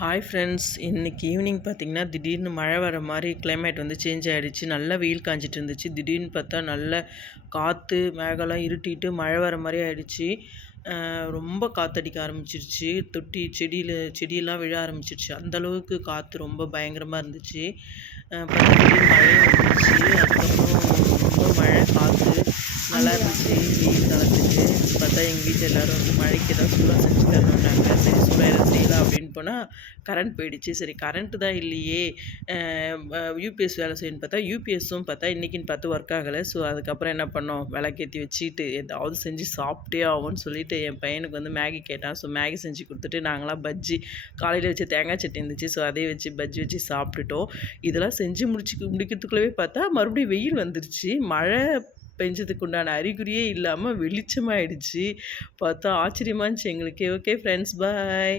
Hi friends, இன்னைக்கு evening பார்த்தீங்கன்னா, திடீர்னு மழை வர மாரி கிளைமேட் வந்து சேஞ்ச் ஆயிடுச்சு. நல்லா வெயில் காஞ்சிட்டு இருந்துச்சு. திடீர்னு பார்த்தா நல்ல காத்து, மேகம்லாம் இருட்டிட்டு மழை வர மாரி ஆயிடுச்சு. ரொம்ப காத்தடிக்க ஆரம்பிச்சிருச்சு. செடியெல்லாம் விழ ஆரம்பிச்சிருச்சு. அந்த அளவுக்கு காத்து ரொம்ப பயங்கரமா இருந்துச்சு. பார்த்தா திடீர்னு மழையும் வந்துருச்சு. அதுக்கப்புறம் ரொம்ப மழை, காத்து நல்லா இருந்துச்சு வெயில் காலத்துக்கு. பார்த்தா எங்கள் வீட்டில் எல்லோரும் வந்து மழைக்கு ஏதாவது சூடாக செஞ்சு தரணுன்னாங்க. சரி சூடாக எதாவது செய்யலாம் அப்படின்னு போனால் கரண்ட் போயிடுச்சு. சரி கரண்ட்டு தான் இல்லையே, யூபிஎஸ் வேலை செய்யணும்னு பார்த்தா யூபிஎஸ்ஸும் பார்த்தா இன்றைக்கின்னு பார்த்து ஒர்க் ஆகலை. ஸோ அதுக்கப்புறம் என்ன பண்ணோம், விளக்கேற்றி வச்சுட்டு ஏதாவது செஞ்சு சாப்பிட்டே ஆகும்னு சொல்லிட்டு என் பையனுக்கு வந்து மேகி கேட்டான். ஸோ மேகி செஞ்சு கொடுத்துட்டு நாங்களாம் பஜ்ஜி காலையில் வச்சு தேங்காய் சட்னி இருந்துச்சு. ஸோ அதே வச்சு பஜ்ஜி வச்சு சாப்பிட்டுட்டோம். இதெல்லாம் செஞ்சு முடிக்கிறதுக்குள்ளவே பார்த்தா மறுபடியும் வெயில் வந்துருச்சு. மழை பெஞ்சதுக்கு உண்டான அறிகுறியே இல்லாமல் வெளிச்சமாயிடுச்சு. பார்த்தா ஆச்சரியமா இருந்துச்சு எங்களுக்கே. ஓகே ஃப்ரெண்ட்ஸ், பாய்.